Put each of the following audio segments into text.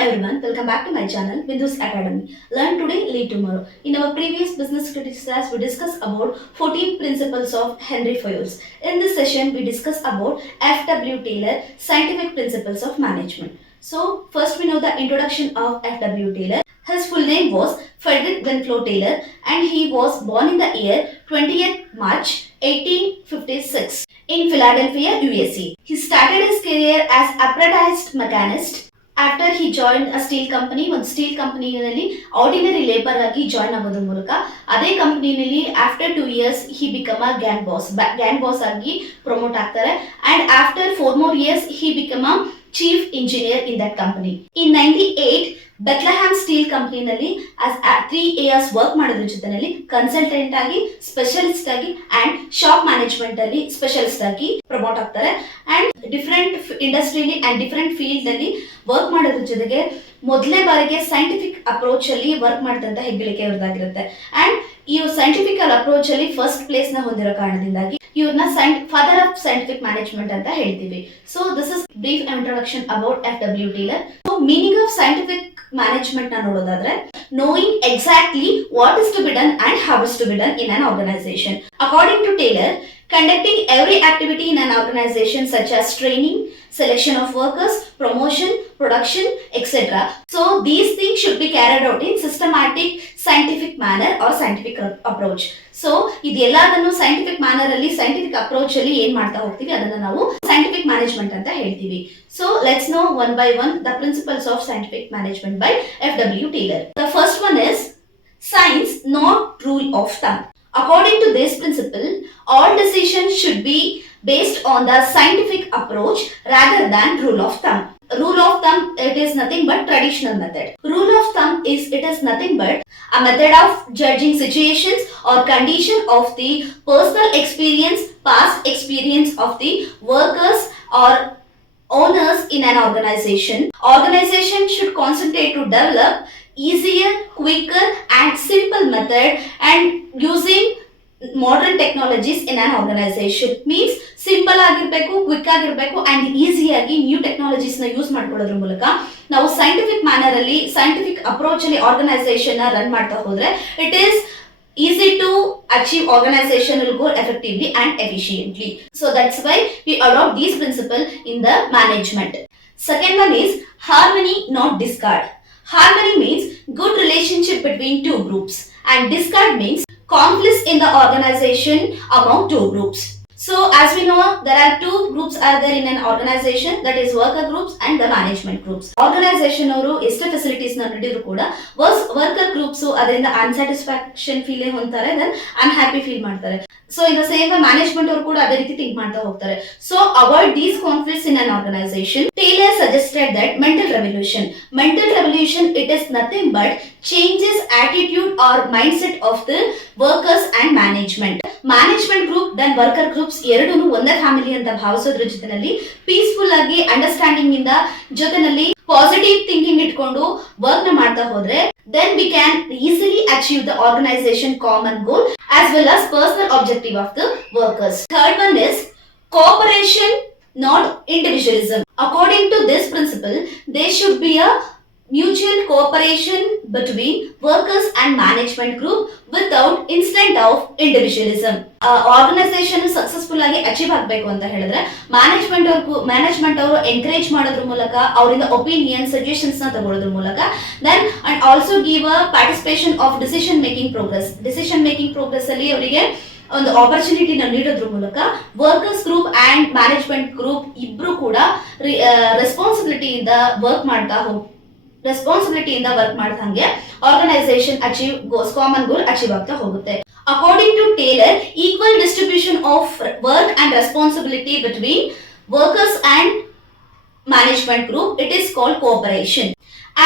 everyone, welcome back to my channel Bindus Academy. Learn today, lead tomorrow. In our previous business critics class, we discussed about 14 principles of Henry Fayol. In this session, we discuss about F.W. Taylor, scientific principles of management. So, first we know the introduction of F.W. Taylor. His full name was Frederick Winslow Taylor and he was born in the year 20th March 1856 in Philadelphia, USA. He started his career as apprentice mechanist after he joined a steel company. ಒಂದು steel ಕಂಪನಿಯಲ್ಲಿ ordinary labour ಆಗಿ join ಆಗೋದ್ರ ಮೂಲಕ ಅದೇ ಕಂಪನಿನಲ್ಲಿ after 2 years he become a gang boss ಆಗಿ promote ಆಗ್ತಾರೆ and after 4 more years he become a chief engineer in that company. In 98 Bethlehem steel ಕಂಪನಿನಲ್ಲಿ 3 years ವರ್ಕ್ ಮಾಡೋದ್ರ ಜೊತೆನಲ್ಲಿ ಕನ್ಸಲ್ಟೆಂಟ್ ಆಗಿ, ಸ್ಪೆಷಲಿಸ್ಟ್ ಆಗಿ ಅಂಡ್ ಶಾಪ್ ಮ್ಯಾನೇಜ್ಮೆಂಟ್ ಅಲ್ಲಿ ಸ್ಪೆಷಲಿಸ್ಟ್ ಆಗಿ promote ಆಗ್ತಾರೆ ಅಂಡ್ ಡಿಫರೆಂಟ್ ಇಂಡಸ್ಟ್ರಿಯಲ್ಲಿ ಅಂಡ್ ಡಿಫರೆಂಟ್ ಫೀಲ್ಡ್ ಅಲ್ಲಿ ವರ್ಕ್ ಮಾಡೋದ್ರ ಜೊತೆಗೆ ಮೊದಲನೇ ಬಾರಿಗೆ ಸೈಂಟಿಫಿಕ್ ಅಪ್ರೋಚ್ ಅಲ್ಲಿ ವರ್ಕ್ ಮಾಡಿದಂತ ಹೆಗ್ಗಳಿಕೆ ಇವ್ರದಾಗಿರುತ್ತೆ ಅಂಡ್ ಈ ಸೈಂಟಿಫಿಕ್ ಅಪ್ರೋಚ್ ಅಲ್ಲಿ ಫಸ್ಟ್ ಪ್ಲೇಸ್ ನ ಹೊಂದಿರೋ ಕಾರಣದಿಂದಾಗಿ ಇವ್ರನ್ನ ಫಾದರ್ ಆಫ್ ಸೈಂಟಿಫಿಕ್ ಮ್ಯಾನೇಜ್ಮೆಂಟ್ ಅಂತ ಹೇಳ್ತೀವಿ. So this is brief introduction about F.W. Taylor. So meaning of scientific management ನ ನೋಡೋದಾದ್ರೆ knowing exactly what is to be done and how is to be done in an organization. According to Taylor, conducting every activity in an organization such as training, selection of workers, promotion, production, etc. So these things should be carried out in systematic scientific manner or scientific approach. So ಇದೆಲ್ಲದನ್ನು scientific manner ಅಲ್ಲಿ scientific approach ಅಲ್ಲಿ ಏನ್ ಮಾಡ್ತಾ ಹೋಗ್ತೀವಿ ಅದನ್ನ ನಾವು scientific management ಅಂತ ಹೇಳ್ತೀವಿ. So let's know one by one the principles of scientific management by F.W. Taylor. The first one is science, not rule of thumb. According to this principle, all decisions should be based on the scientific approach rather than rule of thumb. Rule of thumb, it is nothing but traditional method. Rule of thumb is nothing but a method of judging situations or condition of the personal experience, past experience of the workers or owners in an organization. Organization should concentrate to develop easier, quicker and simple method and using modern technologies in an organization. Means simple ಆಗಿರ್ಬೇಕು, ಕ್ವಿಕ್ ಆಗಿರ್ಬೇಕು ಅಂಡ್ ಈಸಿಯಾಗಿ new technologies ನ ಯೂಸ್ ಮಾಡ್ಕೊಳ್ಳೋದ್ರ ಮೂಲಕ ನಾವು scientific manner ಅಲ್ಲಿ scientific approach ಅಲ್ಲಿ ಆರ್ಗನೈಸೇಷನ್ ನ ರನ್ ಮಾಡ್ತಾ ಹೋದ್ರೆ it is easy to achieve organizational goal effectively and efficiently. So that's why we adopt these principles in the management. Second one is harmony, not discard. Harmony means good relationship between two groups and discard means conflicts in the organization among two groups. So as we know, there are two groups are there in an organization, that is worker groups and the management groups. Organization ಅವರು ಎಷ್ಟು ಫೆಸಿಲಿಟೀಸ್ ನ ನೀಡಿದ್ರು ಕೂಡ worker groups ಅದರಿಂದ unsatisfaction feel ಹೊಂದ್ತಾರೆ, then unhappy feel ಮಾಡ್ತಾರೆ. So in the same management ಅವರು ಕೂಡ ಅದೇ ರೀತಿ ಥಿಂಕ್ ಮಾಡ್ತಾ ಹೋಗ್ತಾರೆ. So avoid these conflicts in an organisation. Taylor suggested that mental revolution it is nothing but changes attitude or mindset of the workers and management. Management group then worker groups ಎರಡೂ ಒಂದೇ ಫ್ಯಾಮಿಲಿ ಅಂತ ಭಾವಿಸೋದ್ರ ಜೊತೆನಲ್ಲಿ ಪೀಸ್ಫುಲ್ ಆಗಿ ಅಂಡರ್ಸ್ಟ್ಯಾಂಡಿಂಗ್ ಇಂದ ಜೊತೆನಲ್ಲಿ ಪಾಸಿಟಿವ್ ಥಿಂಕಿಂಗ್ ಇಟ್ಕೊಂಡು ವರ್ಕ್ ನ ಮಾಡ್ತಾ ಹೋದ್ರೆ then we can easily achieve the organization common goal as well as personal objective of the workers. Third one is cooperation, not individualism. According to this principle, there should be a mutual cooperation between workers and management group without instant of individualism. Organisation successful ಆಗಿ achieve ಆಗಬೇಕು ಅಂತ ಹೇಳಿದ್ರೆ ಮ್ಯಾನೇಜ್ಮೆಂಟ್ ಅವರು ಎನ್ಕರೇಜ್ ಮಾಡೋದ್ರ ಮೂಲಕ ಅವರಿಂದ opinion suggestions ನ ತಗೊಳ್ಳೋದ್ರ ಮೂಲಕ then and also give a participation of decision making progress ಅಲ್ಲಿ ಅವರಿಗೆ ಒಂದು ಆಪರ್ಚುನಿಟಿನ ನೀಡೋದ್ರ ಮೂಲಕ workers group and management group ಇಬ್ರು ಕೂಡ ರೆಸ್ಪಾನ್ಸಿಬಿಲಿಟಿಯಿಂದ ವರ್ಕ್ ಮಾಡ್ದಂಗೆ ಆರ್ಗನೈಸೇಷನ್ ಕಾಮನ್ ಗೋಲ್ ಅಚೀವ್ ಆಗ್ತಾ ಹೋಗುತ್ತೆ. According to Taylor, equal distribution of work and responsibility between workers and management group, it is called cooperation.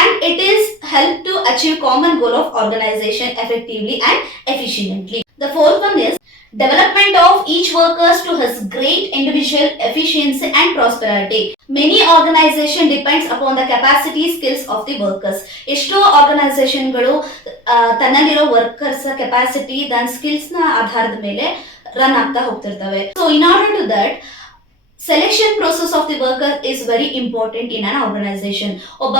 And it is help to achieve common goal of organization effectively and efficiently. The fourth one is development of each workers to his great individual efficiency and prosperity. Many organization depends upon the capacity skills of the workers. ಎಷ್ಟೋ ಆರ್ಗನೈಸೇಷನ್ಗಳು ತನ್ನಲ್ಲಿರೋ workers capacity then skills ನ ಆಧಾರದ ಮೇಲೆ run ಆಗ್ತಾ ಹೋಗ್ತಿರ್ತವೆ. So in order to that selection process of the worker is very important in an organisation. ಒಬ್ಬ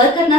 worker ನ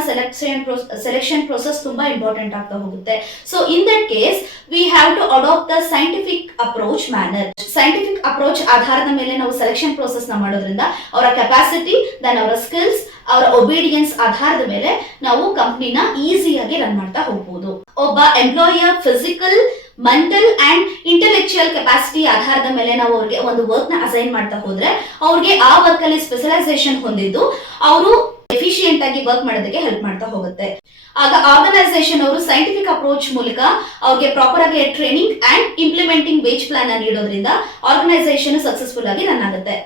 ಸೆಲೆಕ್ಷನ್ ಪ್ರೋಸೆಸ್ ತುಂಬಾ ಇಂಪಾರ್ಟೆಂಟ್ ಆಗ್ತಾ ಹೋಗುತ್ತೆ. So in that case we have to adapt the scientific approach manner. Scientific approach ಆಧಾರದ ಮೇಲೆ ನಾವು selection process ನ ಮಾಡೋದ್ರಿಂದ ಅವರ ಕೆಪಾಸಿಟಿ, ದೆನ್ ಅವರ ಸ್ಕಿಲ್ಸ್, ಅವರ ಒಬಿಡಿಯನ್ಸ್ ಆಧಾರದ ಮೇಲೆ ನಾವು ಕಂಪ್ನಿನ ಈಸಿಯಾಗಿ ರನ್ ಮಾಡ್ತಾ ಹೋಗ್ಬೋದು. ಒಬ್ಬ ಎಂಪ್ಲಾಯಿಯ physical, mental and intellectual capacity ಆಧಾರದ ಮೇಲೆ ನಾವು ಅವ್ರಿಗೆ ಒಂದು ವರ್ಕ್ ನ ಅಸೈನ್ ಮಾಡ್ತಾ ಹೋದ್ರೆ ಅವ್ರಿಗೆ ಆ ವರ್ಕ್ ಅಲ್ಲಿ ಸ್ಪೆಷಲೈಸೇಷನ್ ಹೊಂದಿದ್ದು ಅವರು ಎಫಿಷಿಯಂಟ್ ಆಗಿ ವರ್ಕ್ ಮಾಡೋದಕ್ಕೆ ಹೆಲ್ಪ್ ಮಾಡ್ತಾ ಹೋಗುತ್ತೆ. ಆಗ ಆರ್ಗನೈಸೇಷನ್ ಅವರು ಸೈಂಟಿಫಿಕ್ ಅಪ್ರೋಚ್ ಮೂಲಕ ಅವ್ರಿಗೆ ಪ್ರಾಪರ್ ಆಗಿ training and implementing wage plan ಅನ್ನು ನೀಡೋದ್ರಿಂದ ಆರ್ಗನೈಸೇಷನ್ ಸಕ್ಸಸ್ಫುಲ್ ಆಗಿ ರನ್ ಆಗುತ್ತೆ.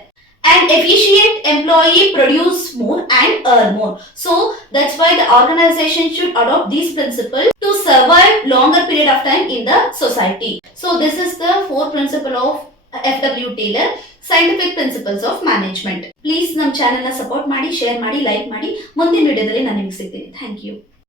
An efficient employee produce more and earn more. So that's why the organization should adopt these principles to survive longer period of time in the society. So this is the fourth principle of FW Taylor, scientific principles of management. Please ನಮ್ಮ channel ನ support ಮಾಡಿ, share ಮಾಡಿ, like ಮಾಡಿ. ಮುಂದಿನ ವಿಡಿಯೋದಲ್ಲಿ ನಾನು ನಿಮಗೆ ಸಿಗ್ತೀನಿ. Thank you.